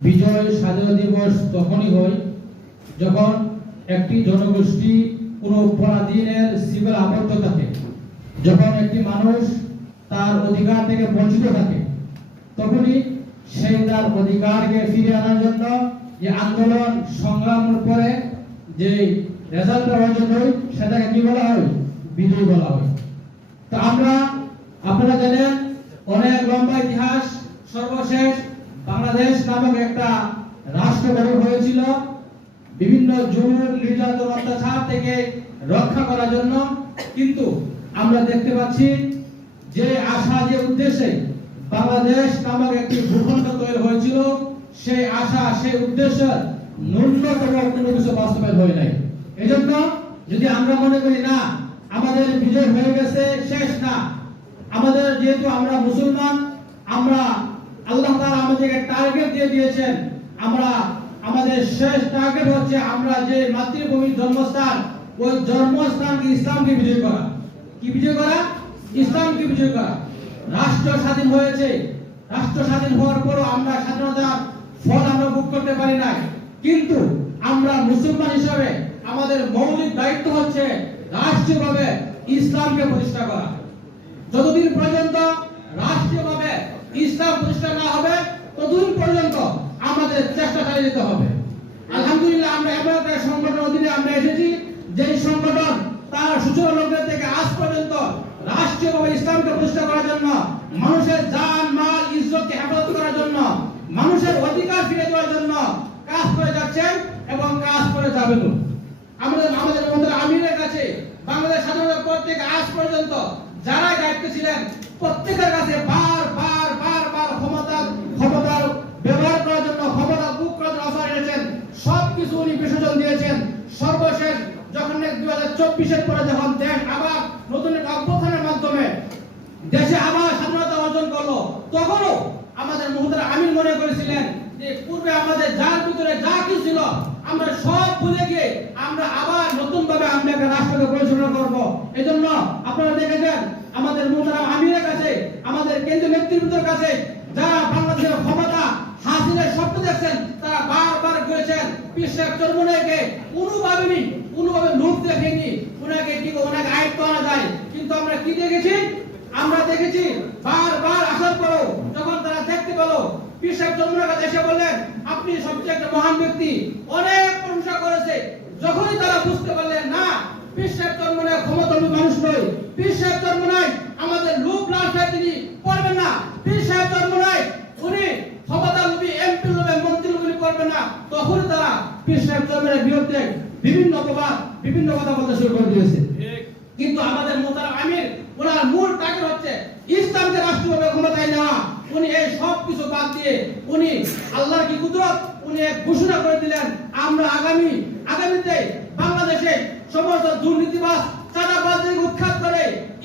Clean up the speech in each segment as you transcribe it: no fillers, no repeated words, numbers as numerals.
বিজয় স্বাধীনতা দিবস তখনই হয় যখন একটি জনগোষ্ঠী কোনো পরাধীনের শিবিরে আবদ্ধ থাকে, যখন একটি মানুষ তার অধিকার থেকে বঞ্চিত থাকে, তখনই সেই তার অধিকারকে ফিরিয়ে আনার জন্য যে আন্দোলন সংগ্রামের পরে যে রেজাল্ট অর্জন হয় সেটাকে কি বলা হয়? বিজয় বলা হয়। তো আপনারা জানেন অনেক লম্বা ইতিহাস, সর্বশেষ বাংলাদেশ নামক একটা রাষ্ট্র গঠন হয়েছিল বিভিন্ন জুলুম, নির্যাতন, অত্যাচার থেকে রক্ষা করার জন্য। কিন্তু আমরা দেখতে পাচ্ছি যে আশা, যে উদ্দেশ্যে বাংলাদেশ নামক একটি ভূখণ্ড তৈরি হয়েছিল, সেই আশা, সেই উদ্দেশ্য ন্যূনতম কোনো কিছু বাস্তবায়ন হয় নাই। এজন্য যদি আমরা মনে করি না আমাদের বিজয় হয়ে গেছে, শেষ না, আমাদের যেহেতু আমরা মুসলমান, আমরা আল্লাহ তাআলা আমাদেরকে টার্গেট দিয়ে দিয়েছেন, আমাদের শেষ টার্গেট হচ্ছে আমরা যে মাতৃভূমির জন্মস্থান, ওই জন্মস্থানকে ইসলামকে বিজয় করা। কি বিজয় করা? ইসলামকে বিজয় করা। রাষ্ট্র স্বাধীন হয়েছে, রাষ্ট্র স্বাধীন হওয়ার পরও আমরা স্বাধীনতার ফল আমরা ভোগ করতে পারি না। কিন্তু আমরা মুসলমান হিসাবে আমাদের মৌলিক দায়িত্ব হচ্ছে রাষ্ট্রীয়ভাবে ইসলামকে প্রতিষ্ঠা করা। যতদিন পর্যন্ত রাষ্ট্রীয়ভাবে ইসলাম প্রতিষ্ঠা না হবে ততদিন পর্যন্ত আমাদের চেষ্টা চালিয়ে যেতে হবে। আলহামদুলিল্লাহ, আমরা এমন একটা সংগঠনের অধীনে আমরা এসেছি, যেই সংগঠন তার সূচনা লগ্ন থেকে আজ পর্যন্ত রাষ্ট্রীয়ভাবে ইসলামকে প্রতিষ্ঠা করার জন্য, মানুষের জান মাল ইজ্জতকে হেফাজত করার জন্য, মানুষের অধিকার ফিরে দেওয়ার জন্য কাজ করে যাচ্ছেন এবং কাজ করে যাবেন। আমাদের আমিরের কাছে বাংলাদেশ স্বাধীনতার পর থেকে আজ পর্যন্ত যারা দায়িত্ব ছিলেন প্রত্যেকের কাছে বারবার ক্ষমতার ব্যবহার করার জন্য, ক্ষমতা বুক করার জন্য অফার এনেছেন। সবকিছু উনি বিসর্জন দিয়েছেন। সর্বশেষ যখন 2024-এর পরে যখন দেশ আবার নতুন একটা অভ্যুত্থানের মাধ্যমে দেশে আবার স্বাধীনতা অর্জন করলো, তখনও আমাদের মুহতারাম আমির মনে করেছিলেন যে পূর্বে আমাদের যার ভিতরে যা কিছু ছিল আমরা সব ভুলে গিয়ে আমরা আবার নতুন ভাবে আমরা একটা রাষ্ট্রকে পরিচালনা করব। এজন্য আপনারা দেখেছেন আমাদের মুহতারাম আমিরের কাছে, আমাদের কেন্দ্রীয় নেতৃত্বের কাছে যারা বাংলাদেশের ক্ষমতা হাসিলের স্বপ্ন দেখছেন, তারা বারবার বলেছেন পীর সাহেব চরমনাইকে কোনোভাবে লোক দেখেনি, ওনাকে আয়ত্ত আনা যায়। কিন্তু আমরা কি দেখেছি? আমরা দেখেছি বারবার আসার পরও যখন তারা দেখতে পেল পীর সাহেব চরমনাইয়ের কাছে এসে বললেন আপনি সবচেয়ে একটা মহান ব্যক্তি, অনেক প্রশংসা করেছে। যখনই তারা বুঝতে পারলেন না পীর সাহেব চরমনাই ক্ষমতালোভী মানুষ নয়, পীর সাহেব চরমনাই আমাদের লোক লালসায় তিনি করবেন না, পীর সাহেব চরমনাই উনি ক্ষমতালোভী এমপি লোভে মন্ত্রী লোভী করবেন না, তখনই তারা পীর সাহেব চরমনাইয়ের বিরুদ্ধে বিভিন্ন কথা বলতে শুরু করে দিয়েছে। কিন্তু আমাদের মুহতারাম আমির, ওনার মূল টার্গেট হচ্ছে ইসলামকে রাষ্ট্রীয়ভাবে ক্ষমতায় নেওয়া। উনি এই সব কিছু বাদ দিয়ে উনি আল্লাহর কি কুদরত, উনি এক ঘোষণা করে দিলেন আমরা আগামীতে বাংলাদেশে সমস্ত দুর্নীতিবাজ, চাঁদাবাজদের উৎখাত করে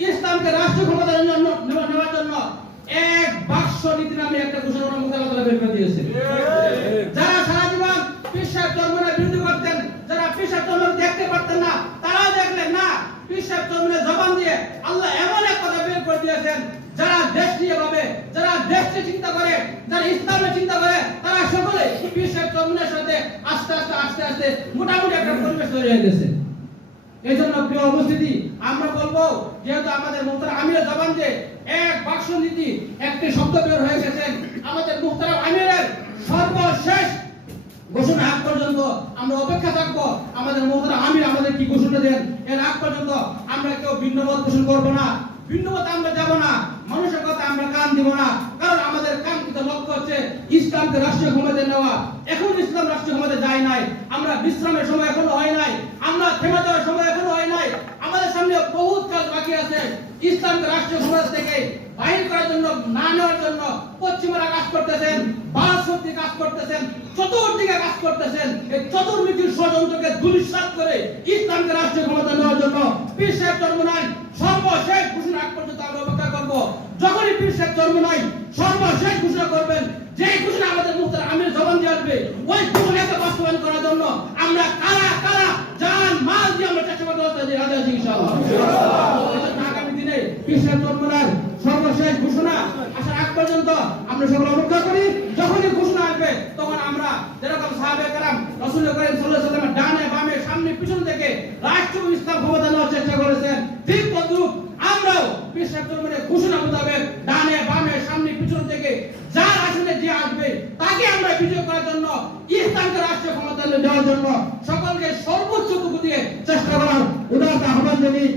ইসলামকে রাষ্ট্রীয় ক্ষমতায় নেওয়ার জন্য এক বাক্স নীতি নামে একটা ঘোষণা মুখতালা বের করে দিয়েছে। যারা সারা জীবন পীর সাহেব চরমনাইয়ের বিরোধী করতেন, যারা পীর সাহেব চরমনাই দেখতে পারতেন না, তারাও দেখলেন না পীর সাহেব চরমনাইয়ের জবান দিয়ে আল্লাহ এমন এক কথা বের করে দিয়েছেন, যারা দেশ নিয়ে ভাবে, যারা দেশকে চিন্তা করে, যারা ইসলামের চিন্তা করে, তারা সকলে পীর সাহেব চরমনাইয়ের সাথে আস্তে আস্তে মোটামুটি একটা পরিবেশ তৈরি হয়ে গেছে। এই জন্য প্রিয় উপস্থিতি, আমরা বলবো যেহেতু আমাদের মুহতারাম আমিরের জবান দিয়ে এক বাক্স নীতি একটি শব্দ বের হয়ে গেছেন, আমাদের মুহতারাম আমিরের সর্বশেষ ঘোষণা আগ পর্যন্ত আমরা অপেক্ষা থাকবো আমাদের মুহতারাম আমির আমাদের কি ঘোষণা দেন। এর আগ পর্যন্ত আমরা কেউ ভিন্নমত পোষণ করবো না, ভিন্নমত আমরা যাব না, মানুষের কথা আমরা কান দিব না। কারণ আমাদের কাঙ্ক্ষিত লক্ষ্য হচ্ছে ইসলামকে রাষ্ট্রীয় ক্ষমতায় নেওয়া। এখন ইসলাম রাষ্ট্রীয় ক্ষমতায় যায় নাই, আমরা বিশ্রামের সময় এখনো হয় নাই, আমরা থেমে যাওয়ার সময় এখনো হয় নাই, আমাদের সামনে বহুত কাজ বাকি আছে। ইসলামকে রাষ্ট্রীয় ক্ষমতা থেকে বাহির করার জন্য, না নেওয়ার জন্য পশ্চিমারা কাজ করতেছেন, ভারত শক্তি কাজ করতেছেন, চতুর্দিকে কাজ করতেছেন। এই চতুর্মুখী ষড়যন্ত্রকে ধূলিসাৎ করে ইসলামকে রাষ্ট্রীয় ক্ষমতা নেওয়ার জন্য পীর সাহেব চরমনাই সর্বশেষ ঘোষণা আগ পর্যন্ত আমরা অপেক্ষা করবো। যখনই পীর সাহেব চরমনাই সর্বশেষ ঘোষণা করবেন, যে ঘোষণা আমাদের মুহতারাম আমির জবান দিয়ে আসবে, ওই ঘোষণাকে বাস্তবায়ন করার জন্য আমরা কারা জান মাল দিয়ে আমরা চেষ্টা করতে আছি ইনশাআল্লাহ। আগামী দিনে পীর সাহেব চরমনাই সর্বশেষ ঘোষণা আসার আগ পর্যন্ত আমরা সকলে অপেক্ষা করি। যখনই ঘোষণা আসবে তখন আমরা সাহাবায়ে কেরাম রাসূল করিম সাল্লাল্লাহু আলাইহি ওয়াসাল্লামের ডানে বামে সামনে পিছন থেকে রাষ্ট্র ইসলাম ক্ষমতা নেওয়ার চেষ্টা করেছেন। ঠিক তদ্রূপ আমরাও বিশ্বাস করবেন ঘোষণা মোতাবেক ডানে বামে সামনে পিছন থেকে যার আসলে যে আসবে তাকে আমরা বিজয় করার জন্য ইসলামকে রাষ্ট্র ক্ষমতা দেওয়ার জন্য সকলকে সর্বোচ্চ টুকু দিয়ে চেষ্টা করার উদারতা আহ্বান জানিয়ে